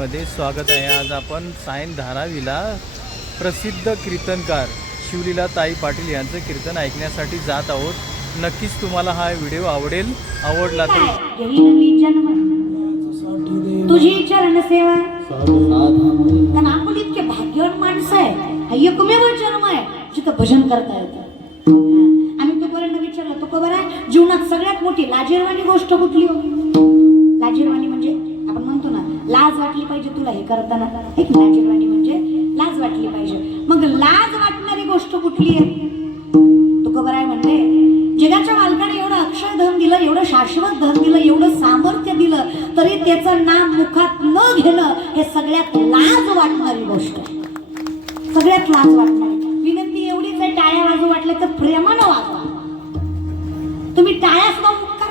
मध्ये स्वागत आहे. आज आपण सायन धारावीला प्रसिद्ध कीर्तनकार शिवलीला ताई पाटील यांचं कीर्तन ऐकण्यासाठी जात आहोत. नक्कीच तुम्हाला हा व्हिडिओ आवडेल आवडला तर. तुझी चरण सेवा. कारण आपण इतके भाग्यवान माणसं आहे हा एकमेव जन्म आहे. जिथं भजन करता येतं. हा. आम्ही तुकोबांना विचारलं तुकोबा आहे जीवनात सगळ्यात मोठी लाजीरवाणी गोष्ट कुठली होती पाहिजे तुला हे करताना? एक लाजीरवाणी म्हणजे लाज वाटली पाहिजे. मग लाज वाटणारी गोष्ट कुठली आहे? तुकोबराय म्हणले जगाच्या मालकाने एवढं अक्षय धन दिलं एवढं शाश्वत धन दिलं एवढं सामर्थ्य दिलं तरी त्याचं नाम मुखात न घेणं हे सगळ्यात लाज वाटणारी गोष्ट सगळ्यात लाज वाटणारी. विनंती एवढीच आहे टाळ्या वाजू वाटल्या तर प्रेमानं वाजवा.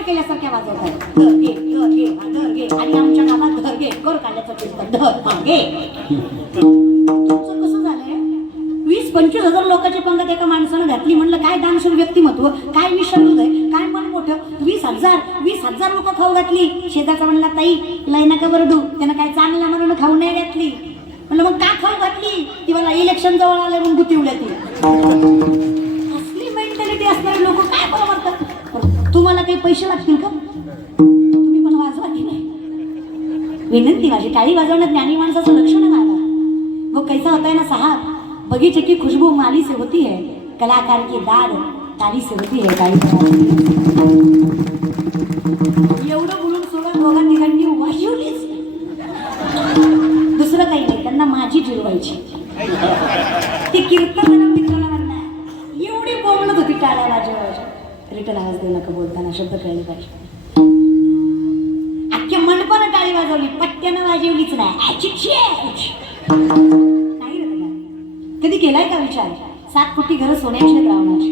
केल्यासारख्या वाजवताय धर घे धर घे हा, धर घे. आणि आमच्या गावात धर घे. कर काढल्याचं पुस्तक धर मागे तुमचं कसं झालंय? वीस पंचवीस हजार लोकांची पंगत एका माणसानं घातली म्हणलं काय दानशूर व्यक्तिमत्व? काय विषय हृदय? काय मन मोठं. वीस हजार वीस हजार लोक खाऊ घातली. शेताचा म्हणला ताई लय नका बरडू त्यानं काय चांगला म्हणून खाऊ नाही घातली. म्हणलं मग का खाऊ घातली? ती मला इलेक्शन जवळ आलं म्हणून गुतिवल्या ती असली मेंटॅलिटी असणारे लोक काय बरं म्हणतात? तुम्हाला काही पैसे लागतील का? तुम्ही पण वाजवा की नाही? विनंती माझी टाळी वाजवणं ज्ञानी माणसाचं लक्षण आहे मग वो कैसा होता है ना साहब? बगीचे की खुशबू माली से होती है कलाकार की दाद ताली से होती है काही एवढं बोलून सोडा दोघा तिघांनी वाजवलीच दुसरं काही नाही त्यांना माझी जिरवायची. ती कीर्तन एवढी बोलत होती टाळ्या वाजवायची रिटर्न आवाज देऊ नका बोलताना शब्द कळले पाहिजे. अख्ख्या मंडपानं टाळी वाजवली पट्ट्यानं वाजवलीच नाही. कधी केलाय का विचार? सात कोटी घरं सोन्याची आहेत रावणाची.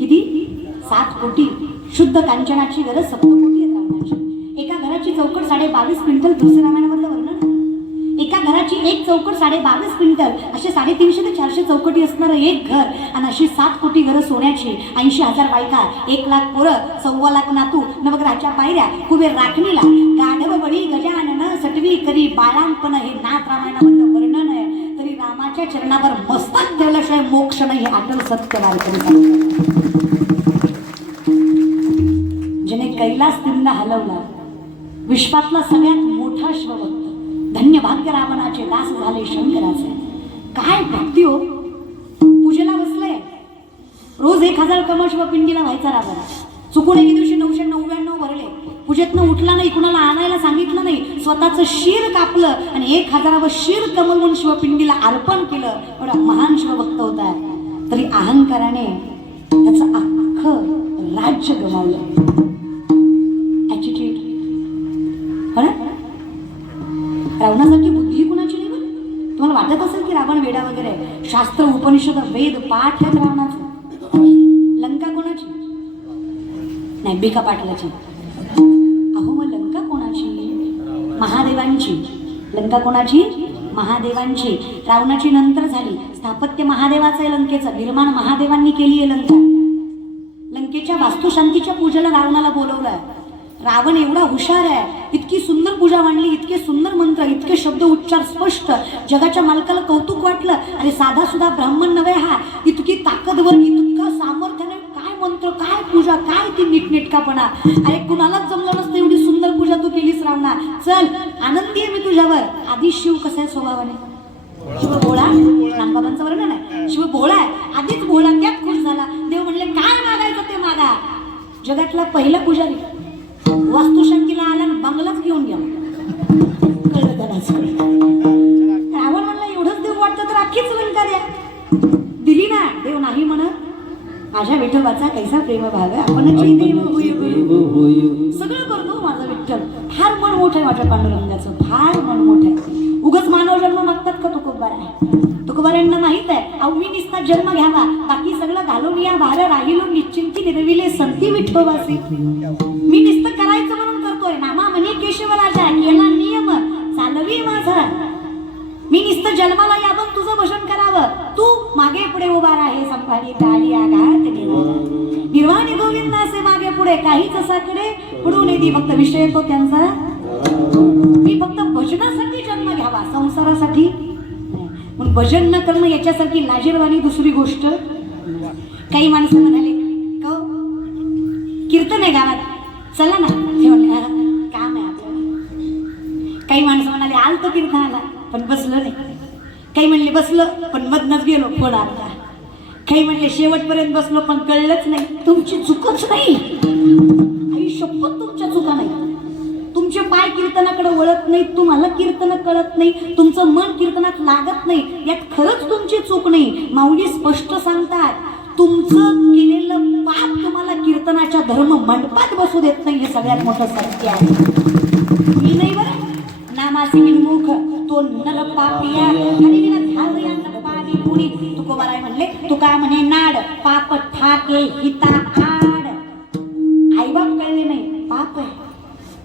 किती? सात कोटी. शुद्ध कांचनाची गरज सप्त कोटी रावणाची. एका घराची चौकट साडे बावीस क्विंटल तुलसी रामायणामधलं वर्णन? एक चौकट साडे बावीस क्विंटल असे साडेतीनशे ते चारशे चौकटी असणारं एक घर आणि अशी सात कोटी घरं सोन्याची ऐंशी हजार बायका एक लाख पोरं सव्वा लाख नातू नवग्रहाच्या पायऱ्या कुबेर राखणीला. गाढव बळी गजानन सटवी करी बाळांपण हे नाथ रामायणामधलं वर्णन आहे. तरी रामाच्या चरणावर मस्तक ठेवल्याशिवाय मोक्ष नाही अटल सत्य वारकरी ज्याने कैलास तिंदा हलवला विश्वातला सगळ्यात मोठा श्रवक धन्य भाग्य रावणाचे दास झाले शंकराचे. काय भक्ती हो? पूजेला बसले? रोज एक हजार कमलशिव पिंडीला व्हायचा रावण चुकून एके दिवशी नऊशे नव्याण्णव भरले. पूजेतनं उठला नाही कुणाला आणायला सांगितलं नाही. स्वतःचं शिर कापलं आणि एक हजारावं शिर कमल म्हणून शिवपिंडीला अर्पण केलं. एवढा महान शिवभक्त होता. तरी अहंकाराने त्याचं अख्खं राज्य गमावलं. रावणासारखी बुद्धी कुणाची नाही बरं? तुम्हाला वाटत असेल की रावण वेडा वगैरे शास्त्र उपनिषद वेद पाठ आहेत रावणाचं लंका कोणाची? नाही बिका पाटलाची. अहो मग लंका कोणाची? महादेवांची. लंका कोणाची? महादेवांची. रावणाची नंतर झाली. स्थापत्य महादेवाचं आहे लंकेचं. निर्माण महादेवांनी केली आहे लंका. लंकेच्या वास्तुशांतीच्या पूजेला रावणाला बोलवलं रावण एवढा हुशार आहे. इतकी सुंदर पूजा मांडली इतके सुंदर मंत्र इतके शब्द उच्चार स्पष्ट. जगाच्या मालकाला कौतुक वाटलं. अरे साधा सुद्धा ब्राह्मण नव्हे हा. इतकी ताकदवर इतका सामर्थ्याने काय मंत्र काय पूजा काय ती नीटनेटकापणा. अरे कुणालाच जमलं नसतं एवढी सुंदर पूजा तू केलीस रावणा. चल आनंदी आहे मी तुझ्यावर. आधी शिव कसं आहे स्वभावाने? शिव भोळा? रामबाबांचं वर्णन आहे. शिव भोळा आहे. आधीच भोळा त्यात खुश झाला. देव म्हणले काय मागायचं ते मागा? जगातला पहिला पुजारी वास्तुशंकीला आला आणि बंगलाच घेऊन गेला. कळलं त्याला रावण म्हणला एवढंच देव वाटतं तर अख्खीच का द्या दिली ना देव नाही म्हणत. माझ्या विठोबाचा कैसा प्रेम भाग आहे. आपण सगळं करतो माझा विठ्ठल. फार मन मोठं आहे माझ्या पांडुरंगाचं. फार मन मोठं आहे. उगच मानव जन्म मागतात का तुकोबार आहे तुकोबारांना माहीत आहे अहो मी निसता जन्म घ्यावा. बाकी सगळं घालून या भार राहिलो निश्चिंती निरविले संती विठोबासी मी म्हणून नामा म्हणे केशव राजा केला नियम चालवी माझा. मी निस्त जन्माला यावं तुझं भजन करावं. तू मागे पुढे उभा राहे संभाळी टाळी आघात निर्वाणी गोविंदाचे मागे पुढे काहीच असाकडे पुढून येते फक्त विषय येतो त्यांचा. मी फक्त भजनासाठी जन्म घ्यावा संसारासाठी. पण भजन न करणं याच्यासारखी लाजीरवाणी दुसरी गोष्ट. काही माणसं म्हणाले कीर्तन आहे गावात. चला ना ते काम आहे आपल्याला? काही माणसं म्हणाले आलतो कीर्तनाला पण बसलो नाही. काही म्हणले बसलो पण मधनच गेलो फोड आता काही म्हणले शेवटपर्यंत बसलो पण कळलंच नाही. तुमची चुकच नाही. आयुष्य पण तुमच्या चुका नाही. तुमचे पाय कीर्तनाकडे वळत नाही तुम्हाला कीर्तन कळत नाही तुमचं मन कीर्तनात लागत नाही. यात खरंच तुमची चूक नाही. माऊली स्पष्ट सांगतात तुमचं केलेलं पाप तुम्हाला कीर्तनाच्या धर्म मंडपात बसू देत नाही हे सगळ्यात मोठं सत्य आहे. मी नाही बरं. नामासी विमुख तो नर पापिया आणि तुकोबाराय म्हणले तुका म्हणे नाड पाप ठाके हिता आड आईबाप कळले नाही पाप आहे.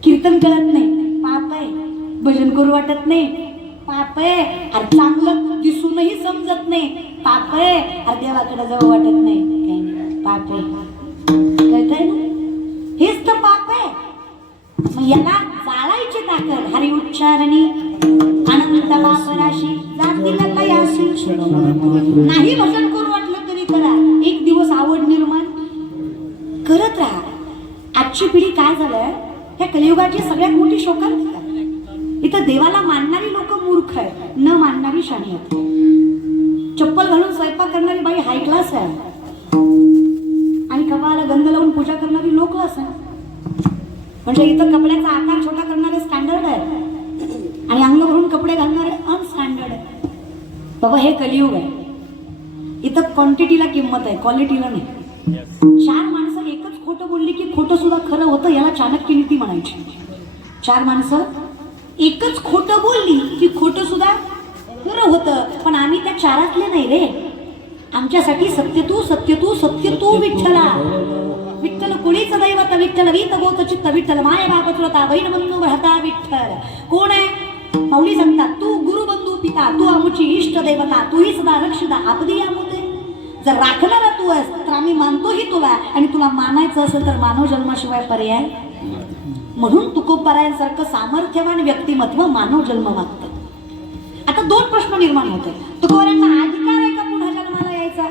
कीर्तन कळत नाही पाप आहे. भजन करू वाटत नाही. पापय अरे चांगलं दिसूनही समजत नाही. पापय अरे देवाकडे जाऊ वाटत नाही. काही नाही. कळतंय ना? हेच तर पाप. आहे मग याला जाळायची ताकद. हरी उच्चारणी. आनंद वापराशी. जातीला लयाशी नाही भजन करू वाटलं तरी करा. एक दिवस आवड निर्माण. करत राहा. आजची पिढी काय झालं ह्या कलियुगाची सगळ्यात मोठी शोकांतिका इथं देवाला मानणारी लोक पुरुष आहेत चप्पल घालून स्वयंपाक करणारी बाई हाय क्लास आहे. आणि कपाळाला गंध लावून पूजा करणारी लो क्लास आहे म्हणजे इथं कपड्याचा आकार छोटा करणारे स्टँडर्ड आहे. आणि अंग भरून कपडे घालणारे अनस्टँडर्ड आहे. बाबा हे कलियुग आहे. इथं क्वांटिटीला किंमत आहे क्वालिटीला नाही. चार माणसं एकच खोटं बोलली की खोटं सुद्धा खरं होतं याला चाणक्य नीती म्हणायची. चार माणसं एकच खोटं बोलली की खोटं सुद्धा खरं होतं पण आम्ही त्या चारातले नाही रे. आमच्यासाठी सत्य तू सत्य तू सत्य तू विठ्ठला. विठ्ठल कुणीच दैवत विठ्ठल वीत गोत चित्त विठ्ठल. माय बाप श्रोता बहीण बंधू भ्राता विठ्ठल. कोण आहे? माऊली सांगतात तू गुरुबंधू पिता तू आमची इष्ट देवता तू ही सदा रक्षिता आपदी आमुते जर राखणारा तू आहेस तर आम्ही मानतोही तुला. आणि तुला मानायचं असेल तर मानव जन्माशिवाय पर्याय म्हणून तुकोबरायांसारखं सामर्थ्यवान व्यक्तिमत्व मानव जन्म मागतं. आता दोन प्रश्न निर्माण होते तुकोबरायांना अधिकार आहे का पुन्हा जन्माला यायचा?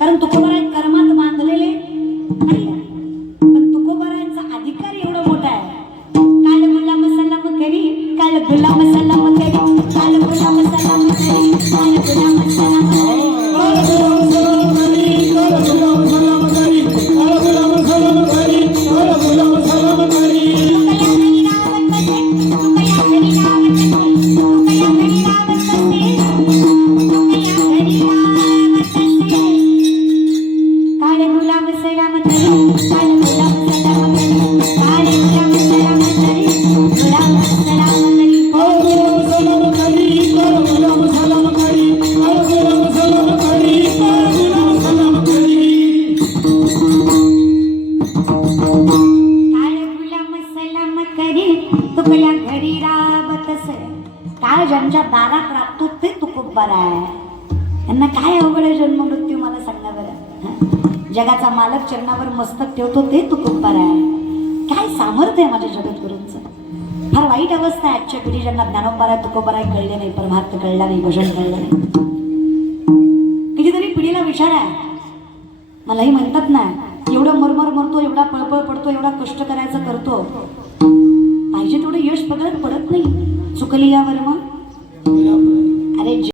कारण तुकोबराय कर्मात बांधलेले ज्यांच्या दारात राबतो ते तुकुब्बार आहे. यांना काय अवघड आहे जन्म मृत्यू मला सांगा बरं जगाचा मालक चरणावर मस्तक ठेवतो ते तुकुब्बार आहे. काय सामर्थ्य आहे माझ्या जगद्गुरूंचं? फार वाईट अवस्था आहे आजच्या पिढी ज्यांना ज्ञानोबार आहे तुकोबार आहे कळले नाही परमार्थ कळला नाही भजन कळलं नाही. कितीतरी पिढीला विचार आहे. मलाही म्हणतात ना एवढं मरमर मरतो एवढा पळपळ पडतो एवढा कष्ट करायचं करतो. पाहिजे तेवढं यश पदरात पडत नाही. चुकली या वर्मा